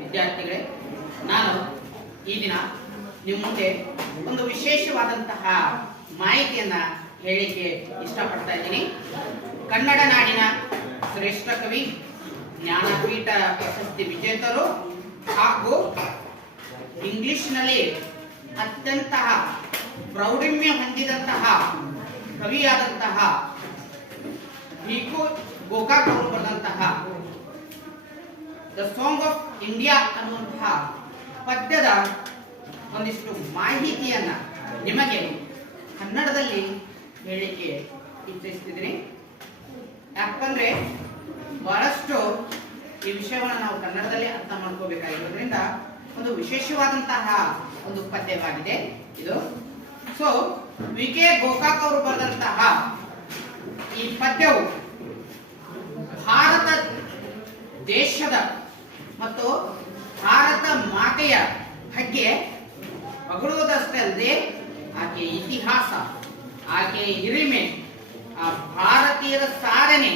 ವಿದ್ಯಾರ್ಥಿಗಳೇ, ನಾನು ಈ ದಿನ ನಿಮ್ಮ ಮುಂದೆ ಒಂದು ವಿಶೇಷವಾದಂತಹ ಮಾಹಿತಿಯನ್ನ ಹೇಳಿಕೆ ಇಷ್ಟಪಡ್ತಾ ಇದ್ದೀನಿ. ಕನ್ನಡ ನಾಡಿನ ಶ್ರೇಷ್ಠ ಕವಿ, ಜ್ಞಾನಪೀಠ ಪ್ರಶಸ್ತಿ ವಿಜೇತರು ಹಾಗೂ ಇಂಗ್ಲಿಷ್ನಲ್ಲಿ ಅತ್ಯಂತ ಪ್ರೌಢಿಮ್ಯ ಹೊಂದಿದಂತಹ ಕವಿಯಾದಂತಹ ಗೋಕಾಕ್ ಅವರು ಬರೆದಂತಹ ದ ಸಾಂಗ್ ಆಫ್ ಇಂಡಿಯಾ ಅನ್ನುವಂತಹ ಪದ್ಯದ ಒಂದಿಷ್ಟು ಮಾಹಿತಿಯನ್ನ ನಿಮಗೆ ಕನ್ನಡದಲ್ಲಿ ಹೇಳಿಕೆ ಇಚ್ಛಿಸ್ತಿದ್ದೀನಿ. ಯಾಕಂದ್ರೆ ಬಹಳಷ್ಟು ಈ ವಿಷಯವನ್ನು ನಾವು ಕನ್ನಡದಲ್ಲಿ ಅರ್ಥ ಮಾಡ್ಕೋಬೇಕಾಗಿರೋದ್ರಿಂದ ಒಂದು ವಿಶೇಷವಾದಂತಹ ಒಂದು ಪದ್ಯವಾಗಿದೆ ಇದು. ಸೊ ವಿ ಕೆ ಗೋಕಾಕ್ ಅವರು ಬರೆದಂತಹ ಈ ಪದ್ಯವು ಭಾರತ ದೇಶದ ಮತ್ತು ಭಾರತ ಮಾತೆಯ ಬಗ್ಗೆ ಹೊಗಳುವುದಷ್ಟೇ ಅಲ್ಲದೆ ಆಕೆಯ ಇತಿಹಾಸ, ಆಕೆಯ ಹಿರಿಮೆ, ಆ ಭಾರತೀಯರ ಸಾಧನೆ,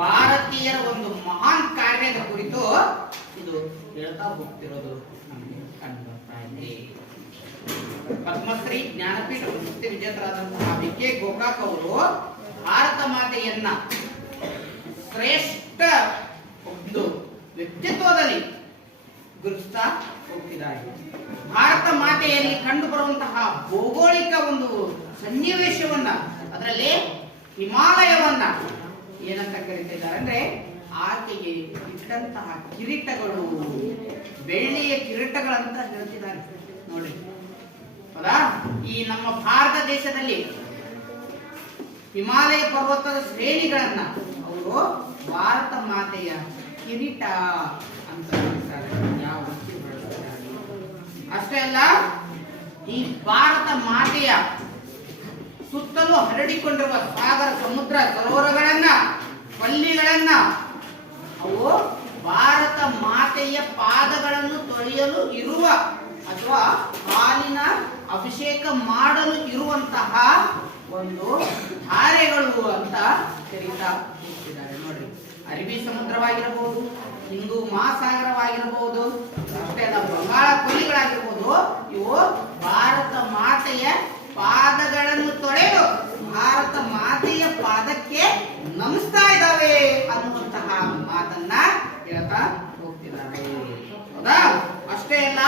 ಭಾರತೀಯರ ಒಂದು ಮಹಾನ್ ಕಾರ್ಯದ ಕುರಿತು ಇದು ಹೇಳ್ತಾ ಹೋಗ್ತಿರೋದು ನಮಗೆ ಕಂಡು ಬರ್ತಾ ಇದೆ. ಪದ್ಮಶ್ರೀ ಜ್ಞಾನಪೀಠ ಪ್ರಶಸ್ತಿ ವಿಜೇತರಾದಂತಹ ವಿ ಕೆ ಗೋಕಾಕ್ ಅವರು ಭಾರತ ಮಾತೆಯನ್ನ ಶ್ರೇಷ್ಠ ಒಂದು ವ್ಯಕ್ತಿತ್ವದಲ್ಲಿ ಗುರುತಿಸ್ತಾ ಹೋಗ್ತಿದ್ದಾರೆ. ಭಾರತ ಮಾತೆಯಲ್ಲಿ ಕಂಡು ಬರುವಂತಹ ಭೌಗೋಳಿಕ ಒಂದು ಸನ್ನಿವೇಶವನ್ನ, ಅದರಲ್ಲಿ ಹಿಮಾಲಯವನ್ನ ಏನಂತ ಕರೀತಿದ್ದಾರೆ ಅಂದ್ರೆ ಆಕೆಗೆ ಇಟ್ಟಂತಹ ಕಿರೀಟಗಳು ಬೆಳ್ಳಿಯ ಕಿರೀಟಗಳಂತ ಹೇಳ್ತಿದ್ದಾರೆ ನೋಡಿ. ಹೌದಾ? ಈ ನಮ್ಮ ಭಾರತ ದೇಶದಲ್ಲಿ ಹಿಮಾಲಯ ಪರ್ವತದ ಶ್ರೇಣಿಗಳನ್ನ ಅವರು ಭಾರತ ಮಾತೆಯ ಕಿರೀಟ ಅಂತ ಹೇಳ್ತಾರೆ. ಯಾವ ಅಷ್ಟೇ ಅಲ್ಲ, ಈ ಭಾರತ ಮಾತೆಯ ಸುತ್ತಲೂ ಹರಡಿಕೊಂಡಿರುವ ಸಾಗರ, ಸಮುದ್ರ, ಸರೋವರಗಳನ್ನ, ಪಲ್ಲಿಗಳನ್ನ ಅವು ಭಾರತ ಮಾತೆಯ ಪಾದಗಳನ್ನು ತೊಳೆಯಲು ಇರುವ ಅಥವಾ ಹಾಲಿನ ಅಭಿಷೇಕ ಮಾಡಲು ಇರುವಂತಹ ಒಂದು ಧಾರೆಗಳು ಅಂತ ಕರೀತಾ ಹೋಗ್ತಿದ್ದಾರೆ ನೋಡ್ರಿ. ಅರಬ್ಬಿ ಸಮುದ್ರವಾಗಿರಬಹುದು, ಹಿಂದೂ ಮಹಾಸಾಗರವಾಗಿರಬಹುದು, ಅಷ್ಟೇ ಅಲ್ಲ ಬಂಗಾಳ ಕೊಲ್ಲಿಗಳಾಗಿರ್ಬೋದು, ಇವು ಭಾರತ ಮಾತೆಯ ಪಾದಗಳನ್ನು ತೊಳೆದು ಭಾರತ ಮಾತೆಯ ಪಾದಕ್ಕೆ ನಮಿಸ್ತಾ ಇದ್ದಾವೆ ಅನ್ನುವಂತಹ ಮಾತನ್ನ ಹೇಳ್ತಾ ಹೋಗ್ತಿದ್ದಾರೆ. ಹೌದಾ? ಅಷ್ಟೇ ಅಲ್ಲ,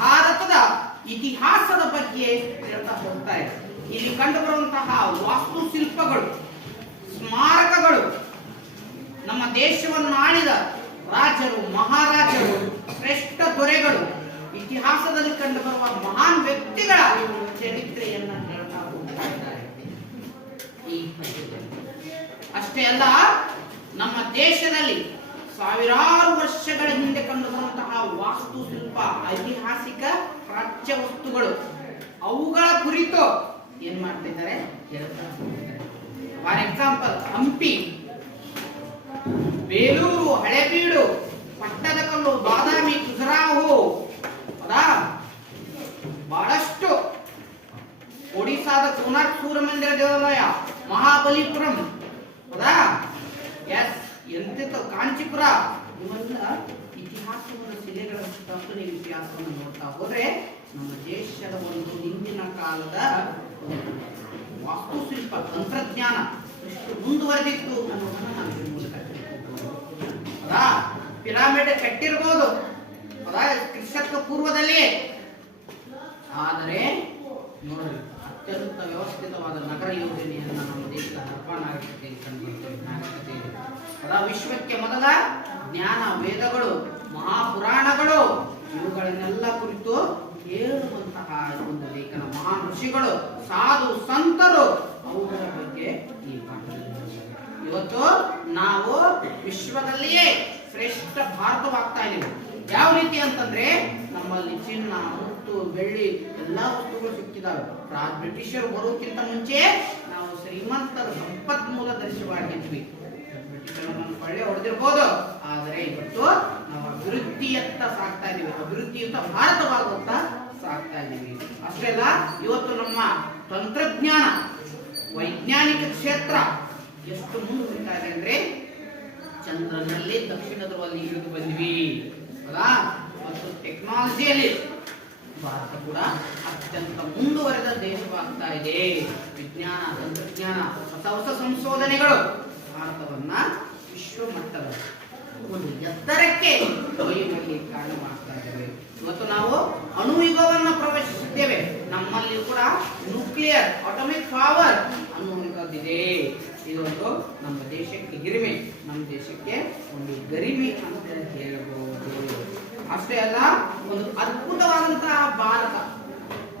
ಭಾರತದ ಇತಿಹಾಸದ ಬಗ್ಗೆ ಹೇಳ್ತಾ ಹೋಗ್ತಾರೆ. ಇಲ್ಲಿ ಕಂಡು ಬರುವಂತಹ ವಾಸ್ತುಶಿಲ್ಪಗಳು, ಸ್ಮಾರಕಗಳು, ನಮ್ಮ ದೇಶವನ್ನು ಆಳಿದ ರಾಜರು, ಮಹಾರಾಜರು, ಶ್ರೇಷ್ಠ ದೊರೆಗಳು, ಇತಿಹಾಸದಲ್ಲಿ ಕಂಡು ಬರುವ ಮಹಾನ್ ವ್ಯಕ್ತಿಗಳ ಚರಿತ್ರೆಯನ್ನ ಹೇಳ್ತಾ ಹೋಗ್ತಾ ಇದ್ದಾರೆ ಈ ಪದ್ಯದಲ್ಲಿ. ಅಷ್ಟೇ ಅಲ್ಲ, ನಮ್ಮ ದೇಶದಲ್ಲಿ ಸಾವಿರಾರು ವರ್ಷಗಳ ಹಿಂದೆ ಕಂಡು ಬರುವಂತಹ ವಾಸ್ತುಶಿಲ್ಪ, ಐತಿಹಾಸಿಕ ಪ್ರಾಚ್ಯ ವಸ್ತುಗಳು, ಅವುಗಳ ಕುರಿತು ಏನ್ ಮಾಡ್ತಿದ್ದಾರೆ ಹೇಳ್ತಾ ಹೋಗ್ತಿದ್ದಾರೆ. ಫಾರ್ ಎಕ್ಸಾಂಪಲ್, ಹಂಪಿ, ಬೇಲೂರು, ಹಳೆಬೀಡು, ಪಟ್ಟದಕಲ್ಲು, ಬಾದಾಮಿ, ಖಜುರಾಹೋ, ಹೌದಾ? ಬಹಳಷ್ಟು ಒಡಿಸಾದ ಕೋನಾರ್ಕ್ ಸೂರ್ಯ ಮಂದಿರ ದೇವಾಲಯ, ಮಹಾಬಲಿಪುರಂ, ಹೌದಾ? ಎಸ್, ಎಂತಿತ್ತು ಕಾಂಚೀಪುರ, ಇವೆಲ್ಲ ಇತಿಹಾಸದ ಶಿಲೆಗಳ ಸುತ್ತಲೂ ನೀವು ಇತಿಹಾಸವನ್ನು ನೋಡ್ತಾ ಹೋದ್ರೆ ನಮ್ಮ ದೇಶದ ಒಂದು ಹಿಂದಿನ ಕಾಲದ ವಾಸ್ತುಶಿಲ್ಪ, ತಂತ್ರಜ್ಞಾನ ಎಷ್ಟು ಮುಂದುವರೆದಿತ್ತು ಅನ್ನೋದನ್ನ ನಾವು ಮೂಲಕ ಹೌದಾ? ಪಿರಾಮಿಡ್ ಕಟ್ಟಿರ್ಬೋದು, ಹೌದಾ, ಕ್ರಿಸ್ತತ್ವ ಪೂರ್ವದಲ್ಲಿ. ಆದರೆ ನೋಡ್ರಿ, ಅತ್ಯಂತ ವ್ಯವಸ್ಥಿತವಾದ ನಗರ ಯೋಜನೆಯನ್ನ ನಮ್ಮ ದೇಶದ ಹರಪ್ಪ ನಾಗರಿಕತೆಯಲ್ಲಿ ಕಂಡುಬರ್ತೇವೆ. ಹೌದಾ? ವಿಶ್ವಕ್ಕೆ ಮೊದಲ ಜ್ಞಾನ ವೇದಗಳು, ಮಹಾಪುರಾಣಗಳು, ಇವುಗಳನ್ನೆಲ್ಲ ಕುರಿತು ಹೇಳುವಂತಹ ಒಂದು ಲೇಖನ, ಮಹಾನ್ ಋಷಿಗಳು, ಸಾಧು ಸಂತರು, ಅವುಗಳ ಬಗ್ಗೆ ಈ ಪಾಠದಲ್ಲಿ ಇವತ್ತು ನಾವು ವಿಶ್ವದಲ್ಲಿಯೇ ಶ್ರೇಷ್ಠ ಭಾರತವಾಗ್ತಾ ಇದ್ದೀವಿ. ಯಾವ ರೀತಿ ಅಂತಂದ್ರೆ ನಮ್ಮಲ್ಲಿ ಚಿನ್ನ, ಮುತ್ತು, ಬೆಳ್ಳಿ ಎಲ್ಲಾ ವಸ್ತುಗಳು ಸಿಕ್ಕಿದಾವೆ. ಬ್ರಿಟಿಷರು ಬರೋಕ್ಕಿಂತ ಮುಂಚೆ ನಾವು ಶ್ರೀಮಂತರ ಸಂಪನ್ಮೂಲ ದರ್ಶವಾಗಿದ್ವಿ. ಬ್ರಿಟಿಷರು ನಮ್ಮ ಕೊಳ್ಳೆ ಹೊಡೆದಿರ್ಬೋದು, ಆದರೆ ಇವತ್ತು ನಾವು ಅಭಿವೃದ್ಧಿಯತ್ತ ಸಾಗ್ತಾ ಇದೀವಿ, ಅಭಿವೃದ್ಧಿಯುತ ಭಾರತವಾಗುತ್ತ ಸಾಗ್ತಾ ಇದೀವಿ. ಅಷ್ಟೇ ಅಲ್ಲ, ಇವತ್ತು ನಮ್ಮ ತಂತ್ರಜ್ಞಾನ, ವೈಜ್ಞಾನಿಕ ಕ್ಷೇತ್ರ ಎಷ್ಟು ಮುಂದುವರಿತಾ ಇದೆ ಅಂದ್ರೆ ಚಂದ್ರನಲ್ಲಿ ದಕ್ಷಿಣ ಧ್ರುವಲ್ಲಿ ಇಳಿದು ಬಂದ್ವಿ. ಅಲ್ಲ ಮತ್ತು ಟೆಕ್ನಾಲಜಿಯಲ್ಲಿ ಭಾರತ ಕೂಡ ಅತ್ಯಂತ ಮುಂದುವರೆದ ದೇಶವಾಗ್ತಾ ಇದೆ. ವಿಜ್ಞಾನ ತಂತ್ರಜ್ಞಾನ ಹೊಸ ಹೊಸ ಸಂಶೋಧನೆಗಳು ಭಾರತವನ್ನ ವಿಶ್ವ ಮಟ್ಟದ ಒಂದು ಎತ್ತರಕ್ಕೆ ಒಯ್ಯುವಲ್ಲಿ ಕಾರಣವಾಗ್ತಾ ಇದ್ದೇವೆ. ಇವತ್ತು ನಾವು ಅಣುಯುಗವನ್ನು ಪ್ರವೇಶಿಸಿದ್ದೇವೆ. ನಮ್ಮಲ್ಲಿ ಕೂಡ ನ್ಯೂಕ್ಲಿಯರ್ ಅಟಾಮಿಕ್ ಪವರ್ ಅನ್ನುವಂಥದ್ದಿದೆ. ಇದೊಂದು ನಮ್ಮ ದೇಶಕ್ಕೆ ಹಿರಿಮೆ, ನಮ್ಮ ದೇಶಕ್ಕೆ ಒಂದು ಗರಿಮೆ ಅಂತ ಹೇಳಬಹುದು. ಅಷ್ಟೇ ಅಲ್ಲ, ಒಂದು ಅದ್ಭುತವಾದಂತಹ ಭಾರತ.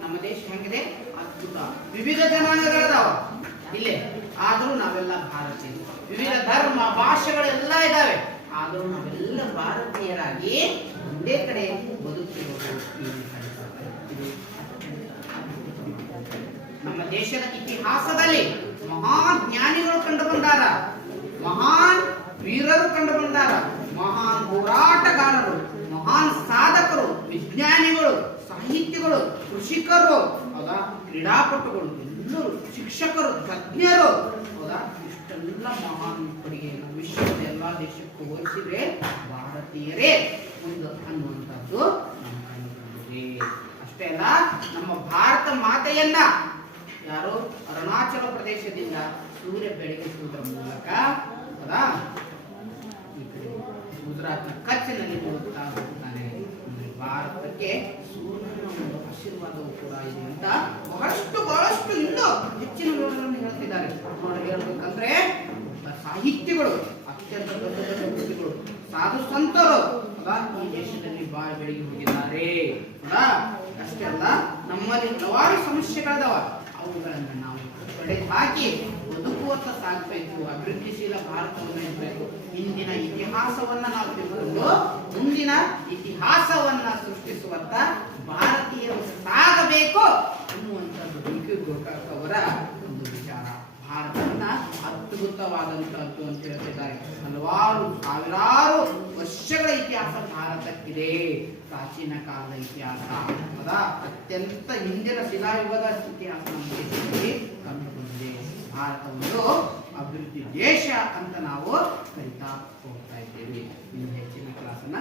ನಮ್ಮ ದೇಶ ಹೆಂಗಿದೆ? ಅದ್ಭುತ. ವಿವಿಧ ಜನಾಂಗಗಳಿದಾವ ಇಲ್ಲೇ, ಆದರೂ ನಾವೆಲ್ಲ ಭಾರತೀಯರು. ವಿವಿಧ ಧರ್ಮ ಭಾಷೆಗಳೆಲ್ಲ ಇದಾವೆ, ಆದರೂ ನಾವೆಲ್ಲ ಭಾರತೀಯರಾಗಿ ಒಂದೇ ಕಡೆ ಬದುಕಿರಬಹುದು. ನಮ್ಮ ದೇಶದ ಇತಿಹಾಸದಲ್ಲಿ ಮಹಾನ್ ಜ್ಞಾನಿಗಳು ಕಂಡು ಬಂದಾರ, ಮಹಾನ್ ವೀರರು ಕಂಡು ಬಂದಾರ, ಮಹಾನ್ ಹೋರಾಟಗಾರರು, ಮಹಾನ್ ಸಾಧಕರು, ವಿಜ್ಞಾನಿಗಳು, ಸಾಹಿತಿಗಳು, ಕೃಷಿಕರು, ಹೌದಾ, ಕ್ರೀಡಾಪಟುಗಳು, ಎಲ್ಲರೂ ಶಿಕ್ಷಕರು, ತಜ್ಞರು, ಹೌದಾ, ಇಷ್ಟೆಲ್ಲ ಮಹಾನ್ ಕೊಡುಗೆಯನ್ನು ವಿಶ್ವದ ಎಲ್ಲಾ ದೇಶಕ್ಕೂ ಹೋಲಿಸಿದ್ರೆ ಭಾರತೀಯರೇ ಒಂದು ಅನ್ನುವಂಥದ್ದು ನಮ್ಮ ಕಣ್ಣಿಗೆ. ಅಷ್ಟೇ ಅಲ್ಲ, ನಮ್ಮ ಭಾರತ ಮಾತೆಯನ್ನ ಯಾರು ಅರುಣಾಚಲ ಪ್ರದೇಶದಿಂದ ಸೂರ್ಯ ಬೆಳಗಿಸುವುದರ ಮೂಲಕ, ಹೌದಾ, ಈ ಕಡೆ ಗುಜರಾತ್ನ ಕಚ್ನಲ್ಲಿ ನೋಡುತ್ತಾ ಹೋಗ್ತಾನೆ. ಭಾರತಕ್ಕೆ ಸೂರ್ಯನ ಒಂದು ಆಶೀರ್ವಾದವು ಕೂಡ ಇದೆ ಅಂತ ಬಹಳಷ್ಟು ಇನ್ನೂ ಹೆಚ್ಚಿನ ವಿವರಗಳನ್ನು ಹೇಳ್ತಿದ್ದಾರೆ. ಹೇಳ್ಬೇಕಂದ್ರೆ ಸಾಹಿತ್ಯಗಳು, ಅತ್ಯಂತ ದೊಡ್ಡ ದೊಡ್ಡ ಕೃತಿಗಳು, ಸಾಧು ಸಂತರು ಈ ದೇಶದಲ್ಲಿ ಬಾಳಿ ಬೆಳಗಿ ಹೋಗಿದ್ದಾರೆ. ಅಷ್ಟೇ ಅಲ್ಲ, ನಮ್ಮಲ್ಲಿ ಹಲವಾರು ಸಮಸ್ಯೆಗಳಿದಾವ, ಅವುಗಳನ್ನು ನಾವು ತೊಡೆದು ಹಾಕಿ ಬದುಕುವತ್ತ ಸಾಗಬೇಕು. ಅಭಿವೃದ್ಧಿಶೀಲ ಭಾರತವನ್ನು ಇರಬೇಕು. ಇಂದಿನ ಇತಿಹಾಸವನ್ನ ನಾವು ತಿಳ್ಕೊಂಡು ಮುಂದಿನ ಇತಿಹಾಸವನ್ನ ಸೃಷ್ಟಿಸುವತ್ತ ಭಾರತೀಯರು ಸಾಗಬೇಕು ಅನ್ನುವಂಥದ್ದು ಡಿ.ಕೆ. ಗೋಕಾಕ್ ಅವರ ಒಂದು ವಿಚಾರ. ಭಾರತವನ್ನ ಅದ್ಭುತವಾದಂತಹದ್ದು ಅಂತ ಹೇಳ್ತಿದ್ದಾರೆ. ಹಲವಾರು ಸಾವಿರಾರು ವರ್ಷಗಳ ಇತಿಹಾಸ ಭಾರತಕ್ಕಿದೆ. ಪ್ರಾಚೀನ ಕಾಲದ ಇತಿಹಾಸ, ಅತ್ಯಂತ ಹಿಂದಿನ ಶಿಲಾಯುಗದ ಇತಿಹಾಸ ನಮ್ಮ ದೇಶದಲ್ಲಿ ಕಂಡುಬಂದಿದೆ. ಭಾರತ ಒಂದು ಅಭಿವೃದ್ಧಿ ದೇಶ ಅಂತ ನಾವು ಕರಿತಾ ಹೋಗ್ತಾ ಇದ್ದೇವೆ. ಇನ್ನು ಹೆಚ್ಚಿನ ಕ್ಲಾಸನ್ನ